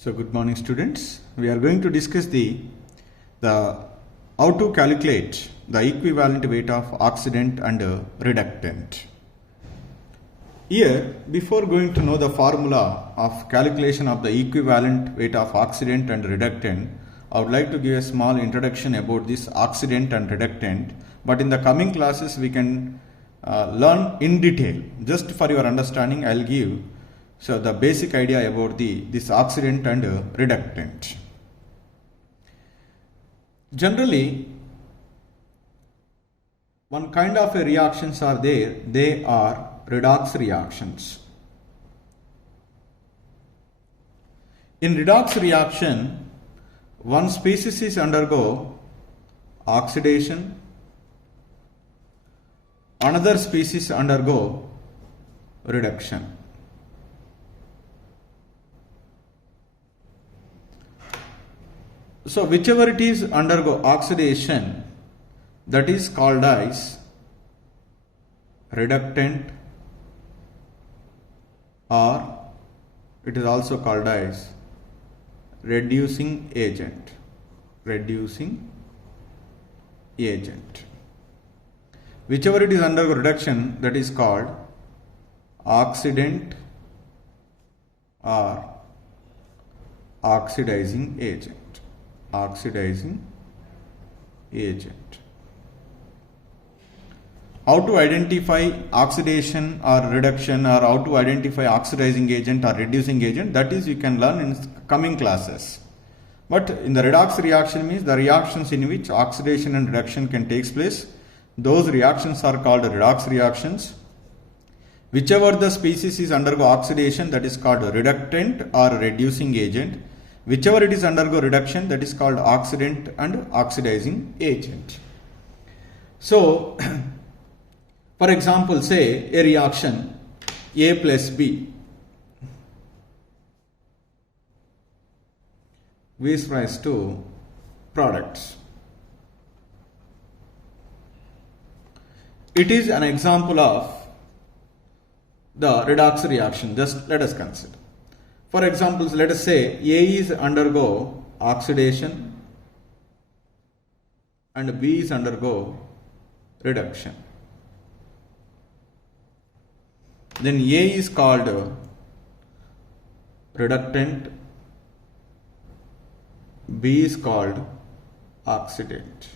So good morning students. We are going to discuss the how to calculate the equivalent weight of oxidant and reductant. Here, before going to know the formula of calculation of the equivalent weight of oxidant and reductant, I would like to give a small introduction about this oxidant and reductant. But in the coming classes, we can learn in detail. Just for your understanding, I'll give the basic idea about this oxidant and reductant. Generally, one kind of reactions are there. They are redox reactions. In redox reaction, one species is undergo oxidation, another species undergo reduction. So whichever it is undergo oxidation, that is called as reductant, or it is also called as reducing agent. Reducing agent. Whichever it is undergo reduction, that is called oxidant or oxidizing agent. Oxidizing agent. How to identify oxidation or reduction, or how to identify oxidizing agent or reducing agent, that is you can learn in coming classes. But in the redox reaction means the reactions in which oxidation and reduction can take place. Those reactions are called redox reactions. Whichever the species is undergo oxidation, that is called reductant or reducing agent. Whichever it is undergo reduction, that is called oxidant and oxidizing agent. So, for example, say a reaction A plus B gives rise to products. It is an example of the redox reaction. Just let us consider. For example, let us say A is undergo oxidation and B is undergo reduction. Then A is called reductant, B is called oxidant.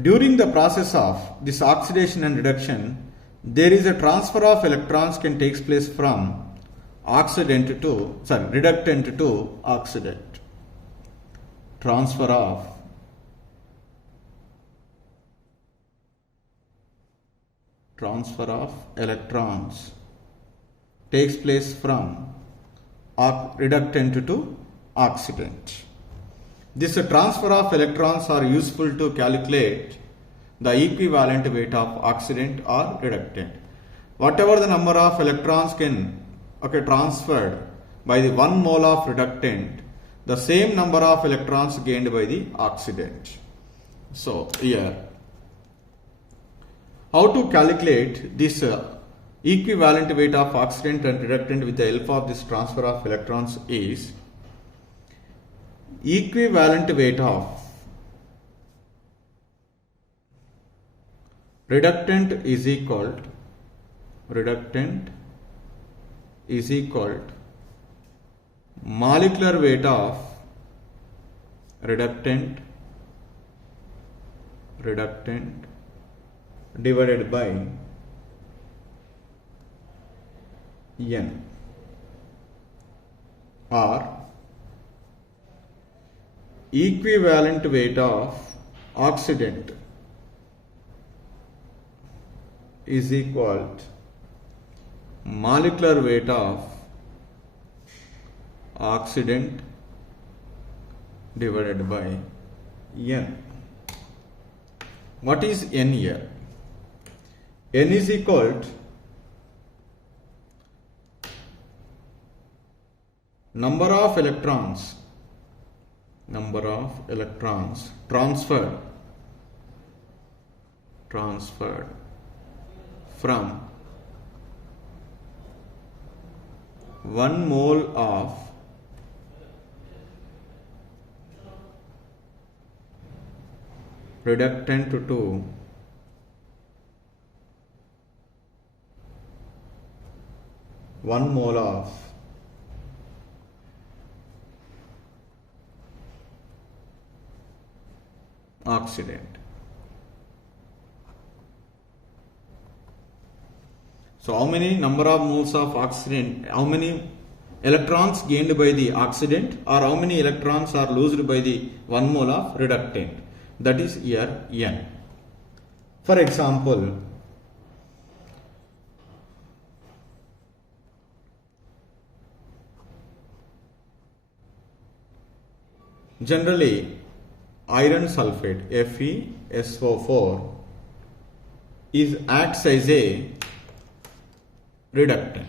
During the process of this oxidation and reduction, there is a transfer of electrons can take place from reductant to oxidant. Transfer of electrons takes place from reductant to oxidant. This transfer of electrons are useful to calculate the equivalent weight of oxidant or reductant. Whatever the number of electrons can transferred by the 1 mole of reductant, the same number of electrons gained by the oxidant. So here, how to calculate this equivalent weight of oxidant and reductant with the help of this transfer of electrons is equivalent weight of reductant is equal to molecular weight of reductant divided by N, or equivalent weight of oxidant is equal to molecular weight of oxidant divided by N. What is N here? N is equal to number of electrons transferred from 1 mole of reductant to 1 mole of oxidant. So how many number of moles of oxidant, how many electrons gained by the oxidant, or how many electrons are lost by the 1 mole of reductant? That is here N. For example, generally iron sulfate FeSO4 acts as a reductant.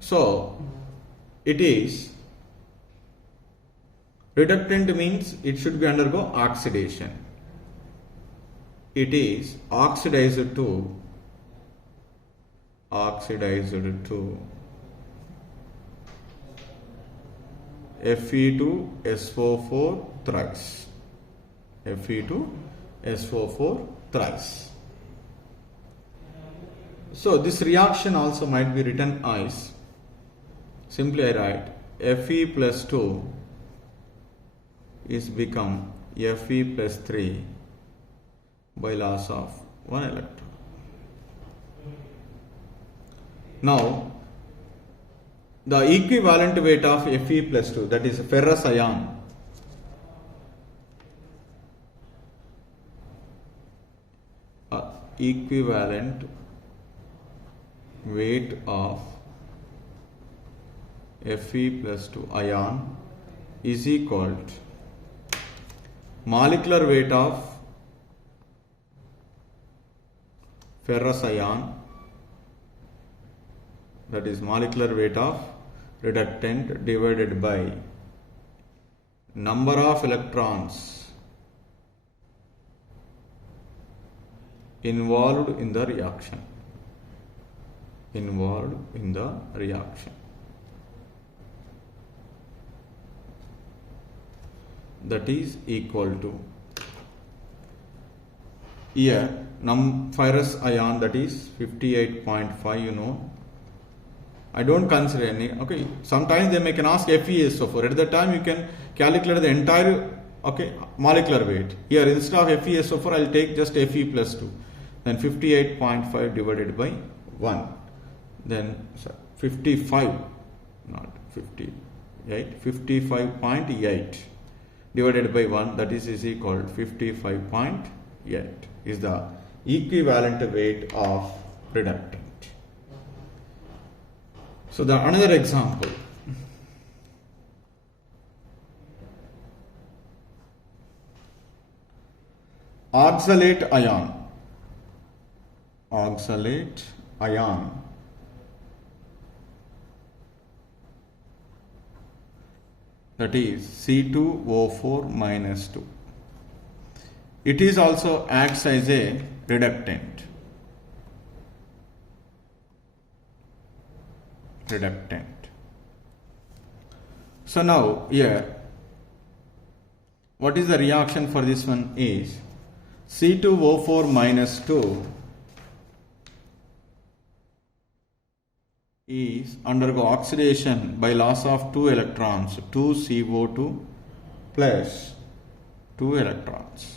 So it is reductant means it should be undergo oxidation. It is oxidized to Fe2SO4 thrice. Fe2SO4 thrice. So this reaction also might be written as, simply I write Fe plus 2 is become Fe plus 3 by loss of 1 electron. Now the equivalent weight of Fe plus 2, that is ferrous ion, equivalent weight of Fe plus 2 ion is equal to molecular weight of ferrous ion, that is molecular weight of reductant divided by number of electrons involved in the reaction. That is equal to, here ferrous ion, that is 58.5, you know. I don't consider any. Okay, sometimes they can ask FeSO4. At that time you can calculate the entire molecular weight. Here instead of FeSO4 I will take just Fe plus 2. Then 58.5 divided by 1. Then 55, not 58, 55.8 divided by 1, that is equal to 55.8 is the equivalent weight of reductant. So the another example, oxalate ion, that is C2O4 minus 2. It is also acts as a reductant. So now here, what is the reaction for this one is C2O4 minus 2 is undergo oxidation by loss of 2 electrons, 2CO2 plus 2 electrons.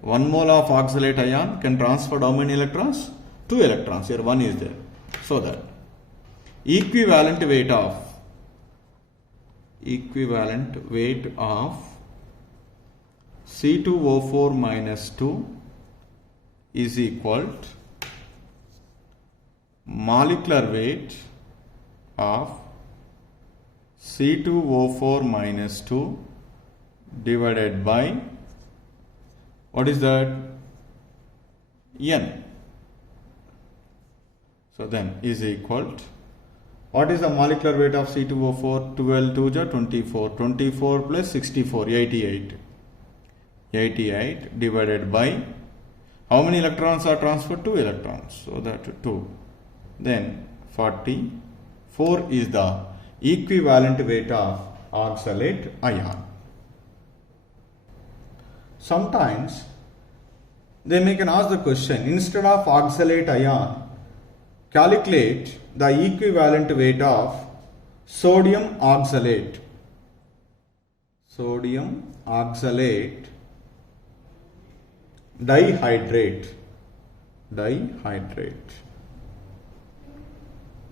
1 mole of oxalate ion can transfer how many electrons? 2 electrons. Here 1 is there. So that equivalent weight of C2O4 minus 2 is equal to molecular weight of C2O4 minus 2 divided by, what is that? N. So then is equal to, what is the molecular weight of C2O4? 12 2 is 24. 24 plus 64, 88. 88 divided by How many electrons are transferred? 2 electrons. So that 2. Then 44 is the equivalent weight of oxalate ion. Sometimes they may can ask the question, instead of oxalate ion, calculate the equivalent weight of sodium oxalate. Sodium oxalate dihydrate.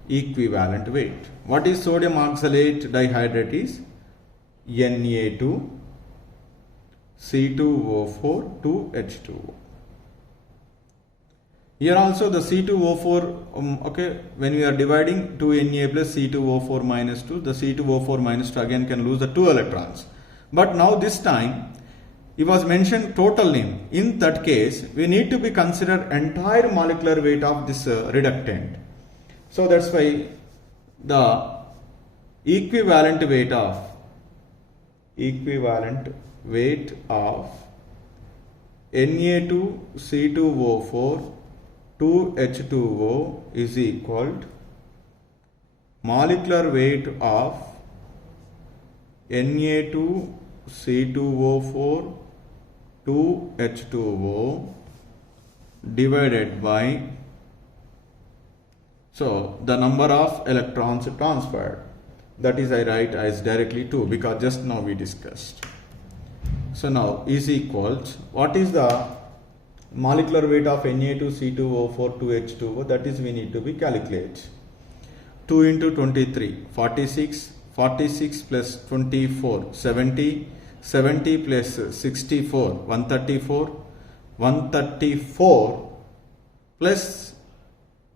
Equivalent weight. What is sodium oxalate dihydrate? Is Na2 C2O4 2H2O. Here also the C2O4, when we are dividing 2Na plus C2O4 minus 2, the C2O4 minus 2 again can lose the 2 electrons. But now this time, it was mentioned total name. In that case, we need to be considered entire molecular weight of this reductant. So that's why the equivalent weight of Na2 C2O4 2H2O is equal to molecular weight of Na2 C2O4 2H2O divided by, so the number of electrons transferred, that is I write as directly 2 because just now we discussed. So now is equals, what is the molecular weight of Na2 C2O4 2H2O, that is we need to be calculate. 2 into 23 46, 46 plus 24 70, 70 plus 64 134, 134 plus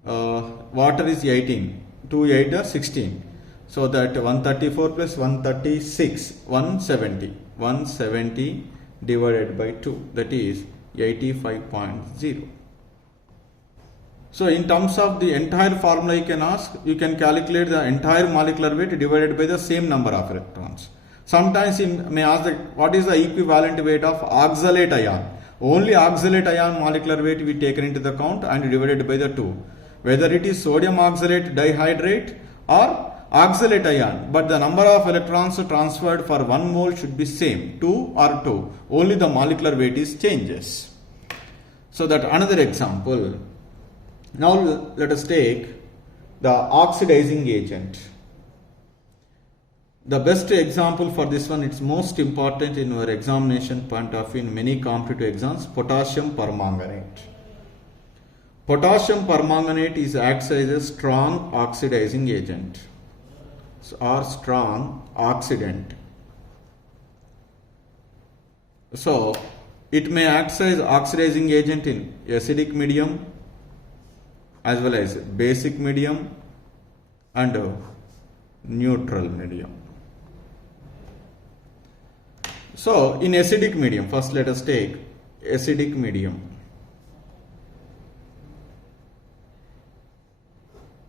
water is 18, 2 8 are 16. So that 134 plus 136 170 divided by 2, that is 85.0. So in terms of the entire formula you can ask, you can calculate the entire molecular weight divided by the same number of electrons. Sometimes you may ask what is the equivalent weight of oxalate ion. Only oxalate ion molecular weight we taken into the count and divided by the 2. Whether it is sodium oxalate dihydrate or oxalate ion, but the number of electrons transferred for 1 mole should be same, 2 or 2. Only the molecular weight is changes. So that another example. Now let us take the oxidizing agent. The best example for this one, it's most important in our examination point of view in many competitive exams, potassium permanganate. Potassium permanganate is acts as a strong oxidizing agent or strong oxidant. So it may act as oxidizing agent in acidic medium as well as basic medium and neutral medium. So in acidic medium, first let us take acidic medium.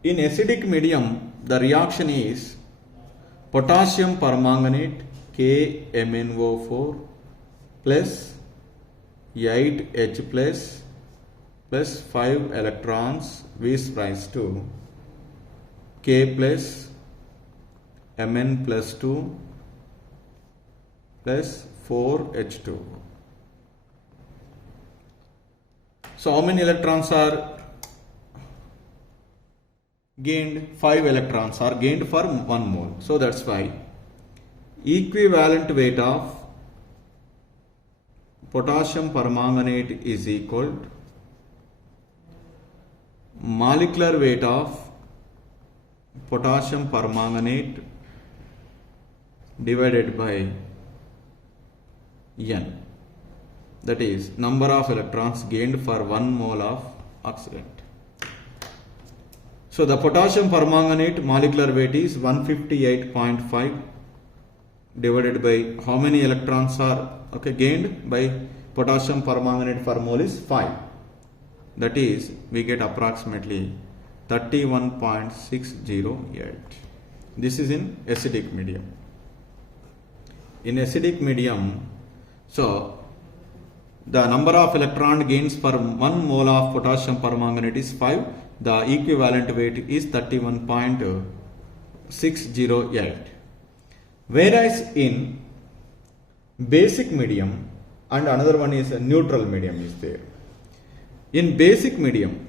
In acidic medium, the reaction is potassium permanganate KMnO4 plus 8H plus 5 electrons V rise to K plus Mn plus 2 plus 4H2. So how many electrons are gained? 5 electrons are gained for 1 mole. So that's why equivalent weight of potassium permanganate is equal to molecular weight of potassium permanganate divided by N, that is number of electrons gained for 1 mole of oxidant. So the potassium permanganate molecular weight is 158.5 divided by how many electrons are gained by potassium permanganate per mole is 5. That is we get approximately 31.608. This is in acidic medium. In acidic medium, so the number of electron gains per 1 mole of potassium permanganate is 5. The equivalent weight is 31.608. Whereas in basic medium, and another one is a neutral medium is there. In basic medium,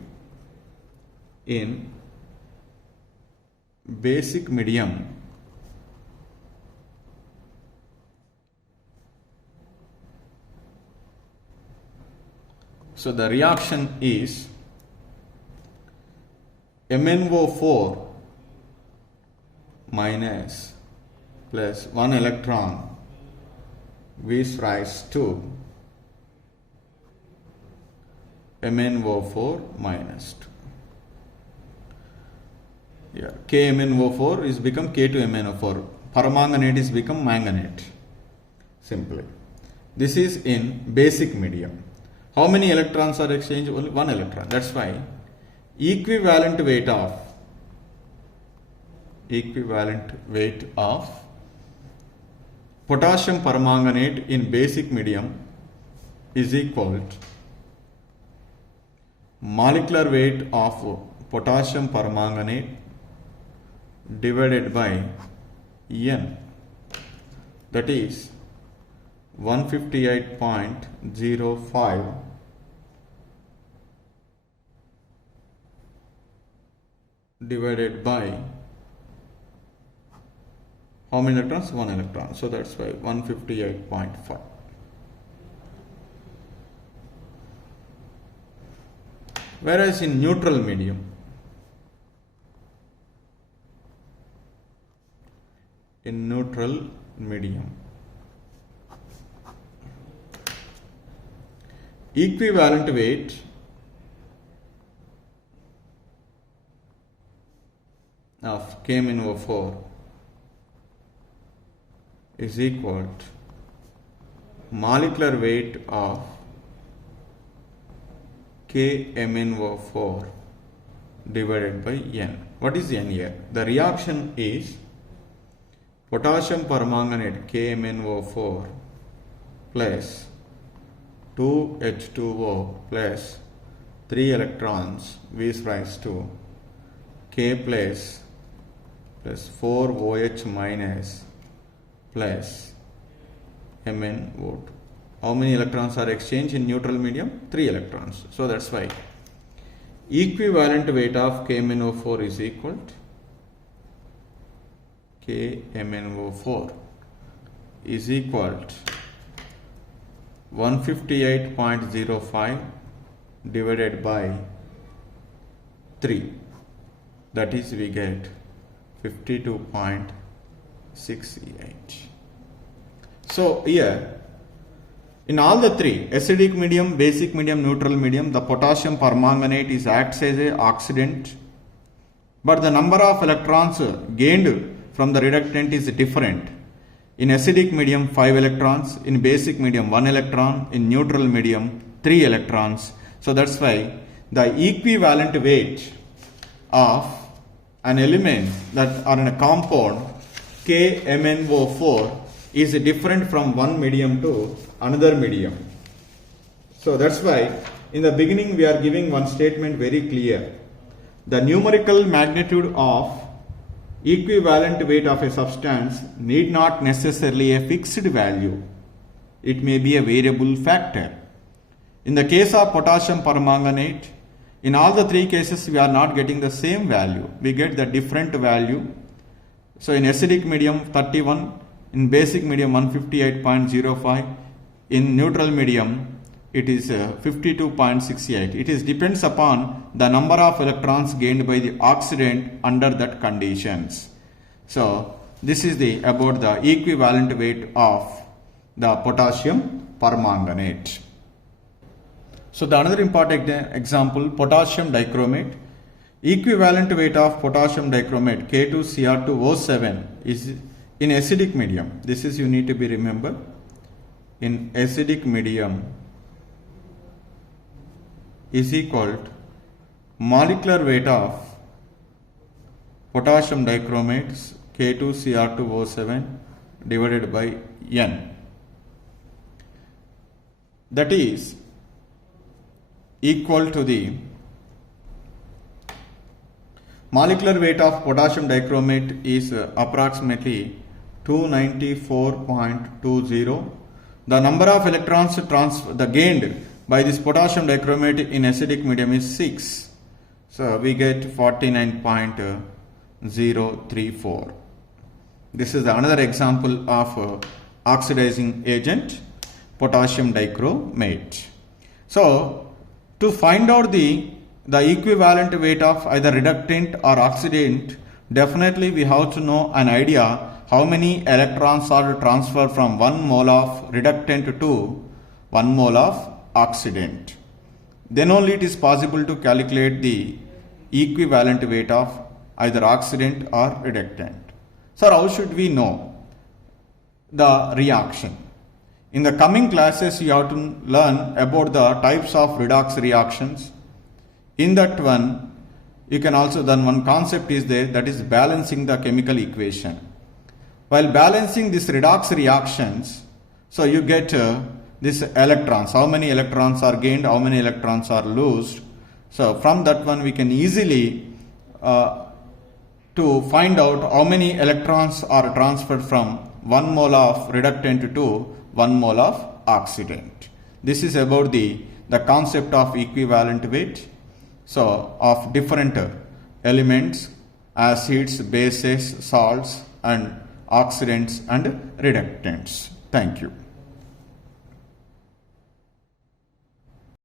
so the reaction is MnO4 minus plus 1 electron gives rise to MnO4 minus 2. Here KMnO4 is become K2MnO4. Permanganate is become manganate. Simply. This is in basic medium. How many electrons are exchanged? Only 1 electron. That's why equivalent weight of potassium permanganate in basic medium is equal to molecular weight of potassium permanganate divided by N, that is 158.05 divided by how many electrons? 1 electron. So that's why 158.5. Whereas in neutral medium, equivalent weight of KMnO4 is equal to molecular weight of KMnO4 divided by N. What is N here? The reaction is potassium permanganate KMnO4 plus 2H2O plus 3 electrons gives rise to K plus 4OH minus plus MnO2. How many electrons are exchanged in neutral medium? 3 electrons. So that's why equivalent weight of KMnO4 is equal to KMnO4 is equal to 158.05 divided by 3, that is we get 52.68. So here in all the three, acidic medium, basic medium, neutral medium, the potassium permanganate is acts as a oxidant, but the number of electrons gained from the reductant is different. In acidic medium 5 electrons, in basic medium 1 electron, in neutral medium 3 electrons. So that's why the equivalent weight of an element that are in a compound KMnO4 is different from one medium to another medium. So that's why in the beginning we are giving one statement very clear. The numerical magnitude of equivalent weight of a substance need not necessarily a fixed value. It may be a variable factor. In the case of potassium permanganate, in all the three cases we are not getting the same value. We get the different value. So in acidic medium 31, in basic medium 158.05, in neutral medium it is 52.68. It is depends upon the number of electrons gained by the oxidant under that conditions. So this is the about the equivalent weight of the potassium permanganate. So the another important example, potassium dichromate. Equivalent weight of potassium dichromate K2Cr2O7 is in acidic medium. This is you need to be remember. In acidic medium is equal to molecular weight of potassium dichromate K2Cr2O7 divided by N. that is equal to the molecular weight of potassium dichromate is approximately 294.20. The number of electrons gained by this potassium dichromate in acidic medium is 6. So we get 49.034. This is another example of oxidizing agent, potassium dichromate. So to find out the equivalent weight of either reductant or oxidant, definitely we have to know an idea how many electrons are transferred from 1 mole of reductant to 1 mole of oxidant. Then only it is possible to calculate the equivalent weight of either oxidant or reductant. Sir, how should we know the reaction? In the coming classes, you have to learn about the types of redox reactions. In that one, you can also, then one concept is there, that is balancing the chemical equation. While balancing these redox reactions, so you get these electrons, how many electrons are gained, how many electrons are lost. So from that one we can easily to find out how many electrons are transferred from 1 mole of reductant to 1 mole of oxidant. This is about the concept of equivalent weight. So of different elements, acids, bases, salts and oxidants and reductants. Thank you.